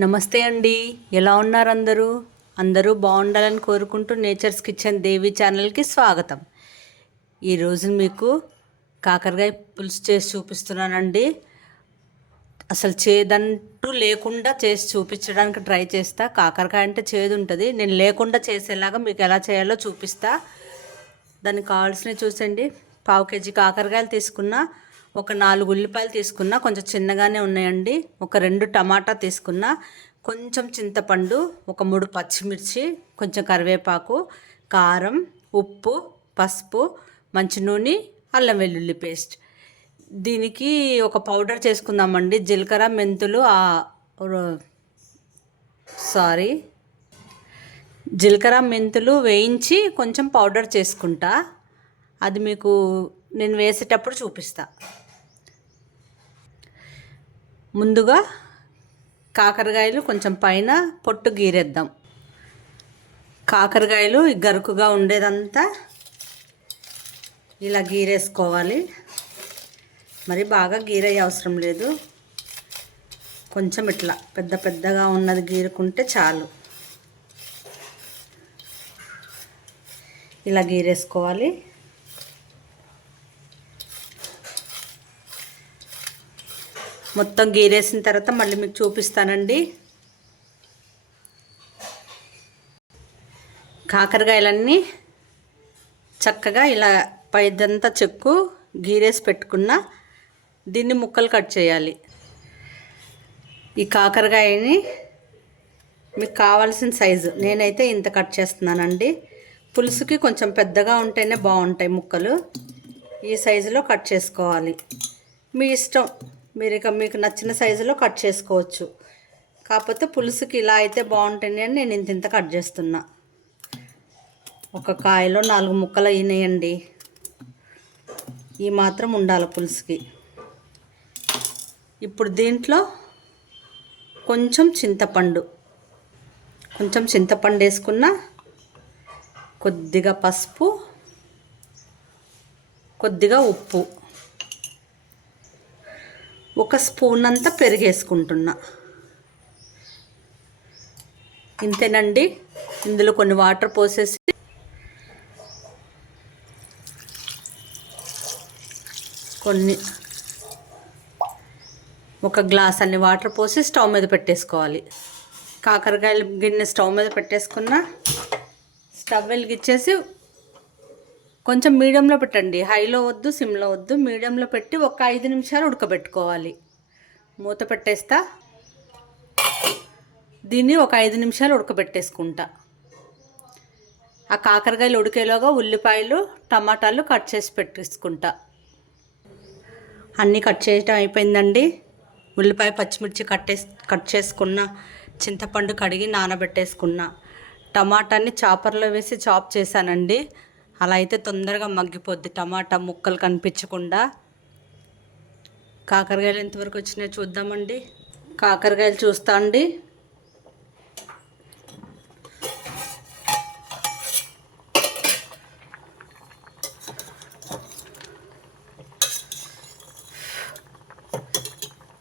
నమస్తే అండి. ఎలా ఉన్నారు అందరూ? అందరూ బాగుండాలని కోరుకుంటూ నేచర్స్ కిచెన్ దేవి ఛానల్కి స్వాగతం. ఈరోజు మీకు కాకరకాయ పులుసు చేసి చూపిస్తున్నానండి. అసలు చేదంటూ లేకుండా చేసి చూపించడానికి ట్రై చేస్తా. కాకరకాయ అంటే చేదు ఉంటుంది. నేను లేకుండా చేసేలాగా మీకు ఎలా చేయాలో చూపిస్తా. దానికి కావాల్సినవి చూసండి పావు కేజీ కాకరకాయలు తీసుకున్నా ఒక నాలుగు ఉల్లిపాయలు తీసుకున్నా కొంచెం చిన్నగానే ఉన్నాయండి. ఒక రెండు టమాటా తీసుకున్నా కొంచెం చింతపండు ఒక మూడు పచ్చిమిర్చి కొంచెం కరివేపాకు కారం ఉప్పు పసుపు మంచి నూనె అల్లం వెల్లుల్లి పేస్ట్. దీనికి ఒక పౌడర్ చేసుకుందామండి. జీలకర్ర మెంతులు సారీ జీలకర్ర మెంతులు వేయించి కొంచెం పౌడర్ చేసుకుంటా. అది మీకు నేను వేసేటప్పుడు చూపిస్తాను ముందుగా కాకరకాయలు కొంచెం పైన పొట్టు గీరేద్దాం. కాకరకాయలు గరుకుగా ఉండేదంతా ఇలా గీరేసుకోవాలి. మరి బాగా గీరయ్యే అవసరం లేదు. కొంచెం ఇట్లా పెద్ద పెద్దగా ఉన్నది గీరుకుంటే చాలు. ఇలా గీరేసుకోవాలి. మొత్తం గీరేసిన తర్వాత మళ్ళీ మీకు చూపిస్తానండి. కాకరకాయలన్నీ చక్కగా ఇలా పైదంతా చెక్కు గీరేసి పెట్టుకున్న దీన్ని ముక్కలు కట్ చేయాలి. ఈ కాకరకాయని మీకు కావాల్సిన సైజు నేనైతే ఇంత కట్ చేస్తున్నానండి. పులుసుకి కొంచెం పెద్దగా ఉంటేనే బాగుంటాయి ముక్కలు. ఈ సైజులో కట్ చేసుకోవాలి. మీ ఇష్టం. మీరు ఇక మీకు నచ్చిన సైజులో కట్ చేసుకోవచ్చు. కాకపోతే పులుసుకి ఇలా అయితే బాగుంటుంది అని నేను ఇంత ఇంత కట్ చేస్తున్నా. ఒక కాయలో నాలుగు ముక్కలు అయినాయండి. ఈ మాత్రం ఉండాలి పులుసుకి. ఇప్పుడు దీంట్లో కొంచెం చింతపండు. కొంచెం చింతపండు వేసుకున్న కొద్దిగా పసుపు కొద్దిగా ఉప్పు. ఒక స్పూన్ అంతా పెరిగేసుకుంటున్నా. ఇంతేనండి. ఇందులో కొన్ని వాటర్ పోసేసి కొన్ని ఒక గ్లాస్ అన్ని వాటర్ పోసి స్టవ్ మీద పెట్టేసుకోవాలి. కాకరకాయలు గిన్నె స్టవ్ మీద పెట్టేసుకున్న స్టవ్ వెలిగిచ్చేసి కొంచెం మీడియంలో పెట్టండి. హైలో వద్దు సిమ్లో వద్దు. మీడియంలో పెట్టి ఒక ఐదు నిమిషాలు ఉడకబెట్టుకోవాలి. మూత పెట్టేస్తా. దీన్ని ఒక ఐదు నిమిషాలు ఉడకబెట్టేసుకుంటా. ఆ కాకరకాయలు ఉడికేలోగా ఉల్లిపాయలు టమాటాలు కట్ చేసి పెట్టేసుకుంటా. అన్నీ కట్ చేయటం అయిపోయిందండి. ఉల్లిపాయ పచ్చిమిర్చి కట్టేసి కట్ చేసుకున్న చింతపండు కడిగి నానబెట్టేసుకున్న. టమాటాని చాపర్లో వేసి చాప్ చేశానండి. అలా అయితే తొందరగా మగ్గిపోద్ది. టమాటా ముక్కలు కనిపించకుండా. కాకరకాయలు ఎంతవరకు వచ్చినాయో చూద్దామండి. కాకరకాయలు చూస్తా అండి.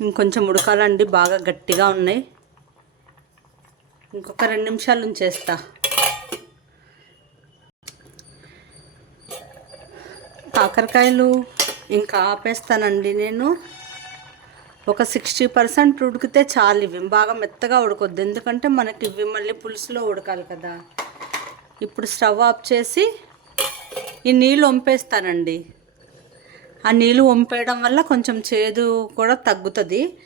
ఇంకొంచెం ఉడకాలండి బాగా గట్టిగా ఉన్నాయి. ఇంకొక రెండు నిమిషాలు ఉంచేస్తా. కాకరకాయలు ఇంకా ఆపేస్తానండి నేను. ఒక సిక్స్టీ పర్సెంట్ ఉడికితే చాలు ఇవి. బాగా మెత్తగా ఉడకొద్దు. ఎందుకంటే మనకి ఇవి మళ్ళీ పులుసులో ఉడకాలి కదా. ఇప్పుడు స్టవ్ ఆఫ్ చేసి ఈ నీళ్ళు వంపేస్తానండి. ఆ నీళ్ళు వంపేయడం వల్ల కొంచెం చేదు కూడా తగ్గుతుంది.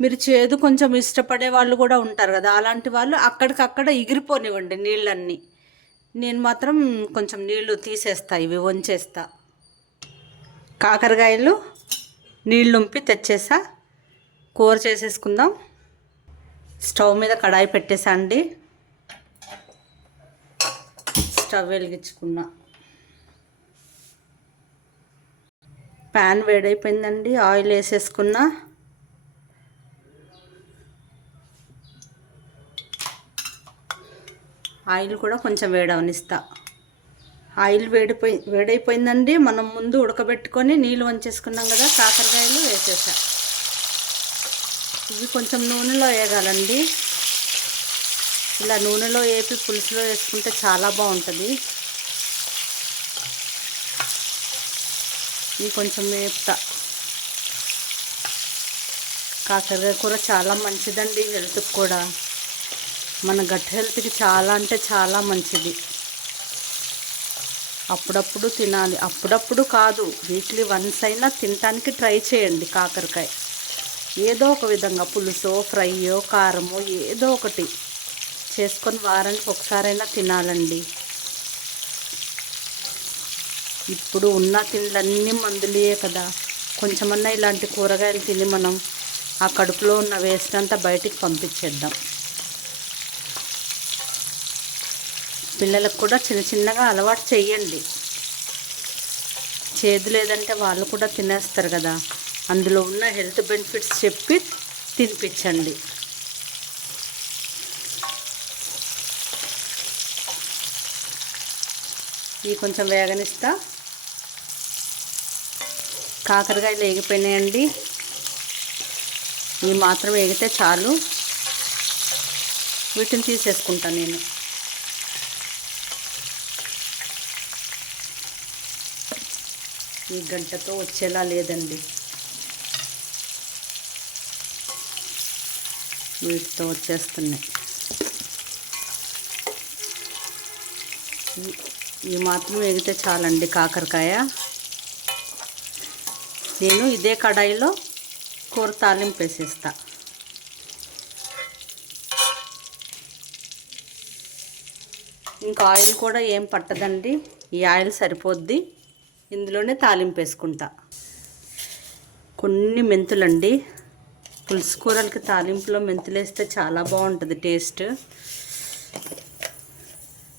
మీరు చేదు కొంచెం ఇష్టపడే వాళ్ళు కూడా ఉంటారు కదా. అలాంటి వాళ్ళు అక్కడికక్కడ ఎగిరిపోనివ్వండి నీళ్ళన్నీ. నేను మాత్రం కొంచెం నీళ్ళు తీసేస్తా ఇవి వంచేస్తా. కాకరకాయలు నీళ్ళుంపి తెచ్చేసా కూర చేసేసుకుందాం. స్టవ్ మీద కడాయి పెట్టేసా అండి. స్టవ్ వెలిగించుకున్నా. ప్యాన్ వేడైపోయిందండి ఆయిల్ వేసేసుకున్నా. ఆయిల్ కూడా కొంచెం వేడవనిస్తా. ఆయిల్ వేడిపోయి వేడైపోయిందండి. మనం ముందు ఉడకబెట్టుకొని నీళ్ళు వంచేసుకున్నాం కదా కాకరకాయలు వేసేసా. ఇవి కొంచెం నూనెలో వేయగాలండి ఇలా నూనెలో వేపి పులుసులో వేసుకుంటే చాలా బాగుంటుంది. ఇవి కొంచెం వేపుతా. కాకరకాయ కూర చాలా మంచిదండి హెల్త్కి కూడా. మన గట్ హెల్త్కి చాలా అంటే చాలా మంచిది. అప్పుడప్పుడు తినాలి. అప్పుడప్పుడు కాదు. వీక్లీ వన్స్ అయినా తినటానికి ట్రై చేయండి కాకరకాయ. ఏదో ఒక విధంగా పులుసో ఫ్రైయో కారమో ఏదో ఒకటి చేసుకొని వారానికి ఒకసారైనా తినాలండి. ఇప్పుడు ఉన్న తిండ్లన్నీ మందులే కదా. కొంచెమన్నా ఇలాంటి కూరగాయలు తిని మనం ఆ కడుపులో ఉన్న వేస్ట్ అంతా బయటికి పంపించేద్దాం. పిల్లలకు కూడా చిన్న చిన్నగా అలవాటు చేయండి చేదు లేదంటే వాళ్ళు కూడా తినేస్తారు కదా. అందులో ఉన్న హెల్త్ బెనిఫిట్స్ చెప్పి తినిపించండి. ఇవి కొంచెం వేగనిస్తా. కాకరకాయలు వేగిపోయినాయండి. ఇవి మాత్రం వేగితే చాలు. వీటిని తీసేసుకుంటాను నేను. ఈ గంటతో వచ్చేలా లేదండి. వీటితో వచ్చేస్తున్నాయి. ఈ- మాత్రం వేగితే చాలండి కాకరకాయ. నేను ఇదే కడాయిలో కూర తాలింపు వేసేస్తా. ఇంకా ఆయిల్ కూడా ఏం పట్టదండి. ఈ ఆయిల్ సరిపోద్ది. ఇందులోనే తాలింపు వేసుకుంటా. కొన్ని మెంతులండి. పులుసు కూరలకి తాలింపులో మెంతులు వేస్తే చాలా బాగుంటుంది టేస్ట్.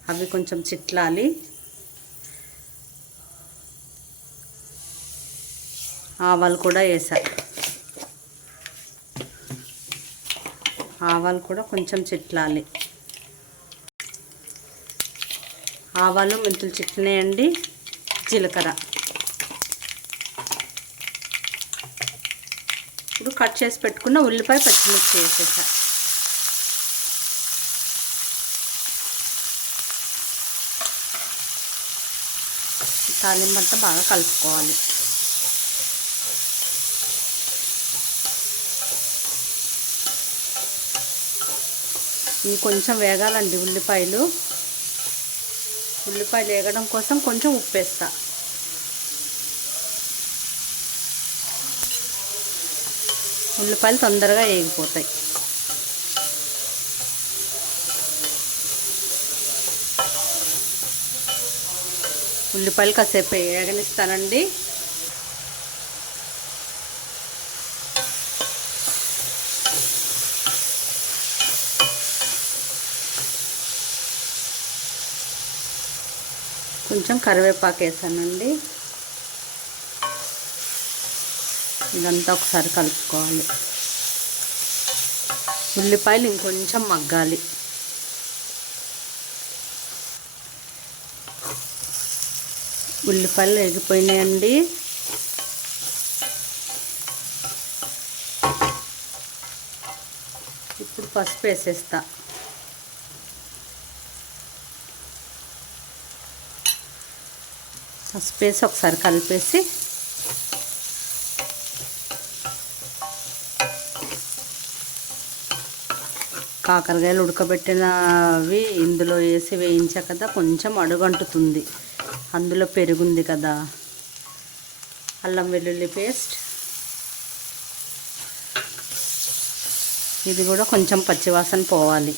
అవి కొంచెం చిట్లాలి. ఆవాలు కూడా వేసా. ఆవాలు కూడా కొంచెం చిట్లాలి. ఆవాలు మెంతులు చిట్లినాయండి. జీలకర్ర. ఇప్పుడు కట్ చేసి పెట్టుకున్న ఉల్లిపాయ పచ్చిమిర్చి వేసేసా. తాలింపంతా బాగా కలుపుకోవాలి. ఇంకొంచెం కొంచెం వేగాలండి ఉల్లిపాయలు. ఉల్లిపాయలు వేగడం కోసం కొంచెం ఉప్పు వేస్తా ఉల్లిపాయలు తొందరగా వేగిపోతాయి ఉల్లిపాయలు కాసేపు వేగనిస్తానండి కొంచెం కరివేపాకు వేసానండి. ఇదంతా ఒకసారి కలుపుకోవాలి. ఉల్లిపాయలు ఇంకొంచెం మగ్గాలి. ఉల్లిపాయలు వేగిపోయినాయండి. ఇప్పుడు పసుపు వేసేస్తా. పసుపు వేసి ఒకసారి కలిపేసి కాకరకాయలు ఉడకబెట్టినవి ఇందులో వేసి వేయించా కదా కొంచెం అడుగంటుతుంది. అందులో పెరుగుంది కదా. అల్లం వెల్లుల్లి పేస్ట్. ఇది కూడా కొంచెం పచ్చివాసన పోవాలి.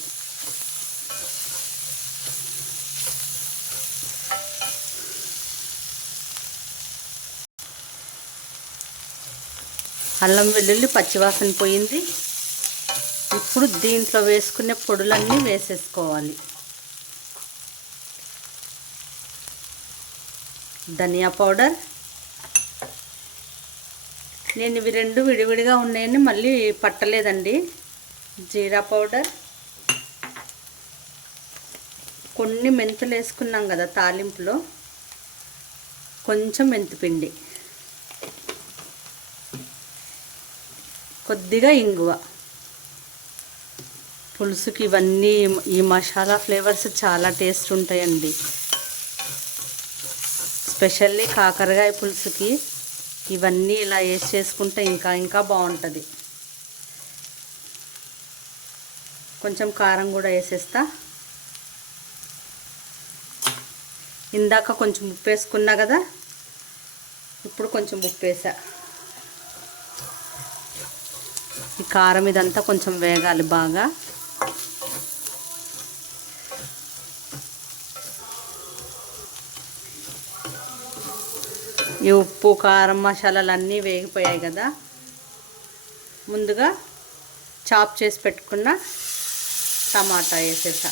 అల్లం వెల్లుల్లి పచ్చివాసన పోయింది. ఇప్పుడు దీంట్లో వేసుకునే పొడులన్నీ వేసేసుకోవాలి. ధనియా పౌడర్. నేను ఇవి రెండు విడివిడిగా ఉన్నాయని మళ్ళీ పట్టలేదండి. జీరా పౌడర్. కొన్ని మెంతులు వేసుకున్నాం కదా తాలింపులో. కొంచెం మెంతిపిండి. కొద్దిగా ఇంగువ. పులుసుకి ఇవన్నీ ఈ మసాలా ఫ్లేవర్స్ చాలా టేస్ట్ ఉంటాయండి. స్పెషల్లీ కాకరకాయ పులుసుకి ఇవన్నీ ఇలా వేసి చేసుకుంటే ఇంకా ఇంకా బాగుంటుంది. కొంచెం కారం కూడా వేసేస్తా. ఇందాక కొంచెం ఉప్పు వేసుకున్నా కదా ఇప్పుడు కొంచెం ఉప్పు వేసా. ఈ కారం ఇదంతా కొంచెం వేగాలి బాగా. ఈ ఉప్పు కారం మసాలాలు అన్నీ వేగిపోయాయి కదా. ముందుగా చాప్ చేసి పెట్టుకున్న టమాటా వేసేసా.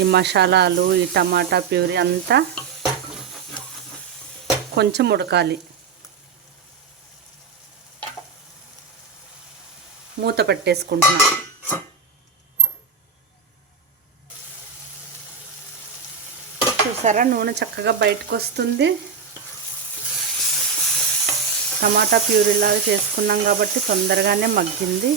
ఈ మసాలాలు ఈ టమాటా ప్యూరీ అంతా కొంచెం ఉడకాలి. మూత పెట్టేసుకుంటున్నా. చూసారా? నూనె చక్కగా బయటకు వస్తుంది. టమాటా ప్యూరీలాగా చేసుకున్నాం కాబట్టి తొందరగానే మగ్గింది.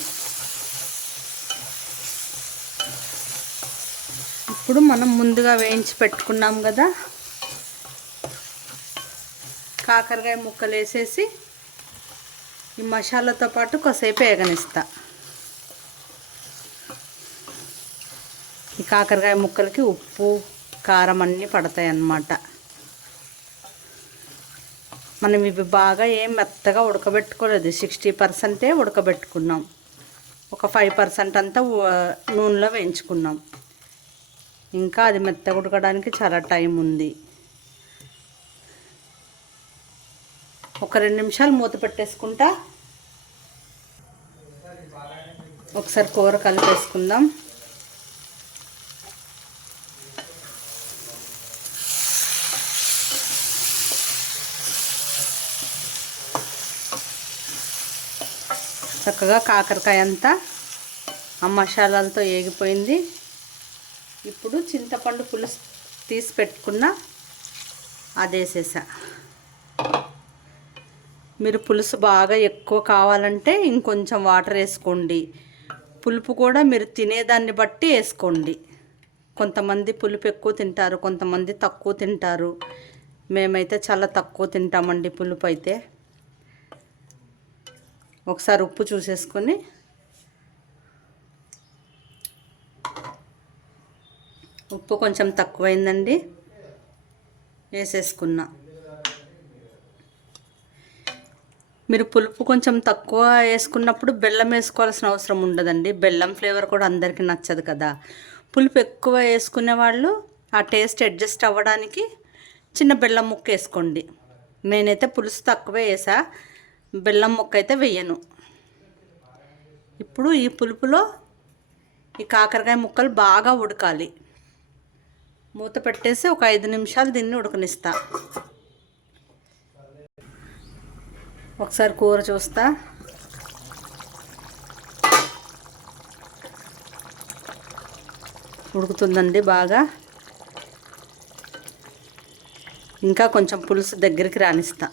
ఇప్పుడు మనం ముందుగా వేయించి పెట్టుకున్నాం కదా? కాకరకాయ ముక్కలు వేసేసి ఈ మసాలాతో పాటు కొసేపు వేగనిస్తా. ఈ కాకరకాయ ముక్కలకి ఉప్పు కారం అన్నీ పడతాయి అన్నమాట. మనం ఇవి బాగా ఏం మెత్తగా ఉడకబెట్టుకోలేదు. సిక్స్టీ పర్సెంటే ఉడకబెట్టుకున్నాం. ఒక ఫైవ్ పర్సెంట్ అంతా నూనెలో వేయించుకున్నాం. ఇంకా అది మెత్తగా ఉడకడానికి చాలా టైం ఉంది. ఒక రెండు నిమిషాలు మూత పెట్టేసుకుంటా. ఒకసారి కూర కలిపేసుకుందాం. చక్కగా కాకరకాయ అంతా ఆ మసాలాలతో ఏగిపోయింది. ఇప్పుడు చింతపండు పులుసు తీసి పెట్టుకున్న అదేసేసా. మీరు పులుసు బాగా ఎక్కువ కావాలంటే ఇంకొంచెం వాటర్ వేసుకోండి. పులుపు కూడా మీరు తినేదాన్ని బట్టి వేసుకోండి. కొంతమంది పులుపు ఎక్కువ తింటారు కొంతమంది తక్కువ తింటారు. మేమైతే చాలా తక్కువ తింటామండి పులుపు అయితే. ఒకసారి ఉప్పు చూసేసుకొని ఉప్పు కొంచెం తక్కువైందండి. వేసేసుకున్నా. మీరు పులుపు కొంచెం తక్కువ వేసుకున్నప్పుడు బెల్లం వేసుకోవాల్సిన అవసరం ఉండదండి. బెల్లం ఫ్లేవర్ కూడా అందరికీ నచ్చదు కదా. పులుపు ఎక్కువ వేసుకునే వాళ్ళు ఆ టేస్ట్ అడ్జస్ట్ అవ్వడానికి చిన్న బెల్లం ముక్క వేసుకోండి. నేనైతే పులుసు తక్కువే వేసా. బెల్లం ముక్క అయితే వేయను. ఇప్పుడు ఈ పులుపులో ఈ కాకరకాయ ముక్కలు బాగా ఉడకాలి. మూత పెట్టేసి ఒక ఐదు నిమిషాలు దీన్ని ఉడకనిస్తా. ఒకసారి కూర చూస్తా. ఉడుకుతుందండి బాగా. ఇంకా కొంచెం పులుసు దగ్గరికి రాణిస్తా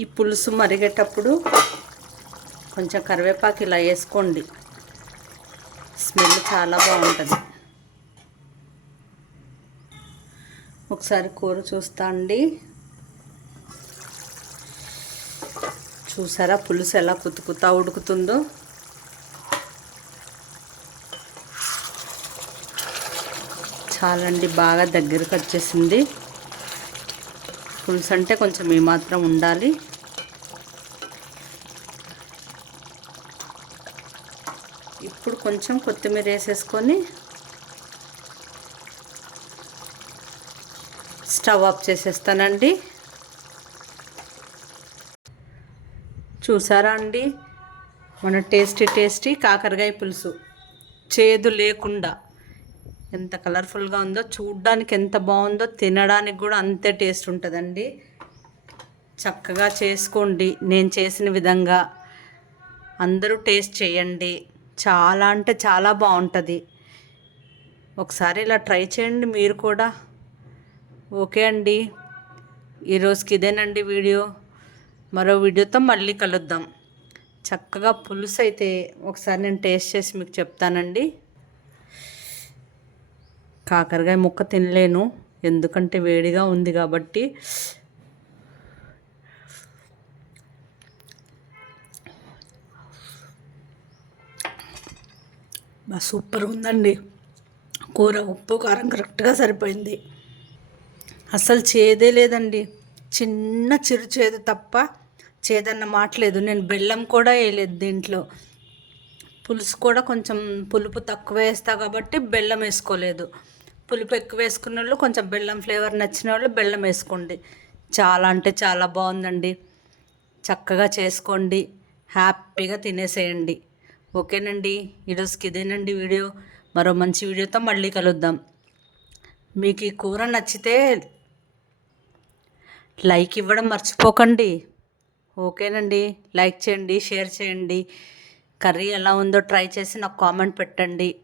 ఈ పులుసు మరిగేటప్పుడు కొంచెం కరివేపాకు ఇలా వేసుకోండి. స్మెల్ చాలా బాగుంటుంది. ఒకసారి కూర చూస్తా అండి. చూసారా పులుసు ఎలా కుతుకుతా ఉడుకుతుందో? చాలండి బాగా దగ్గరకు వచ్చేసింది. పులుసు అంటే కొంచెం ఏమాత్రం ఉండాలి ఇప్పుడు కొంచెం కొత్తిమీర వేసేసుకొని స్టవ్ ఆఫ్ చేసేస్తానండి. చూసారా అండి? మన టేస్టీ టేస్టీ కాకరకాయ పులుసు. చేదు లేకుండా ఎంత కలర్ఫుల్గా ఉందో చూడ్డానికి ఎంత బాగుందో తినడానికి కూడా అంతే టేస్ట్ ఉంటుందండి. చక్కగా చేసుకోండి. నేను చేసిన విధంగా అందరూ టేస్ట్ చేయండి. చాలా అంటే చాలా బాగుంటుంది. ఒకసారి ఇలా ట్రై చేయండి మీరు కూడా. ఓకే అండి. ఈరోజుకి ఇదేనండి వీడియో. మరో వీడియోతో మళ్ళీ కలుద్దాం. చక్కగా పులుసు అయితే ఒకసారి నేను టేస్ట్ చేసి మీకు చెప్తానండి. కాకరకాయ ముక్క తినలేను. ఎందుకంటే వేడిగా ఉంది కాబట్టి సూపర్ ఉందండి కూర ఉప్పు కారం కరెక్ట్గా సరిపోయింది. అసలు చేదే లేదండి. చిన్న చిరు చేదు తప్ప చేదన్న మాటలేదు నేను బెల్లం కూడా వేయలేదు దీంట్లో. పులుసు కూడా కొంచెం పులుపు తక్కువ వేస్తా కాబట్టి బెల్లం వేసుకోలేదు. పులుపు ఎక్కువ వేసుకున్న వాళ్ళు కొంచెం బెల్లం ఫ్లేవర్ నచ్చిన వాళ్ళు బెల్లం వేసుకోండి. చాలా అంటే చాలా బాగుందండి చక్కగా చేసుకోండి. హ్యాపీగా తినేసేయండి. ఓకేనండి. ఈరోజుకి ఇదేనండి వీడియో. మరో మంచి వీడియోతో మళ్ళీ కలుద్దాం. మీకు ఈ కూర నచ్చితే లైక్ ఇవ్వడం మర్చిపోకండి. ఓకేనండి. లైక్ చేయండి షేర్ చేయండి. కర్రీ ఎలా ఉందో ట్రై చేసి నాకు కామెంట్ పెట్టండి.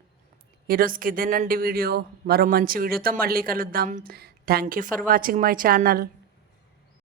ఈరోజుకి ఇదేనండి వీడియో. మరో మంచి వీడియోతో మళ్ళీ కలుద్దాం. Thank you for watching my channel.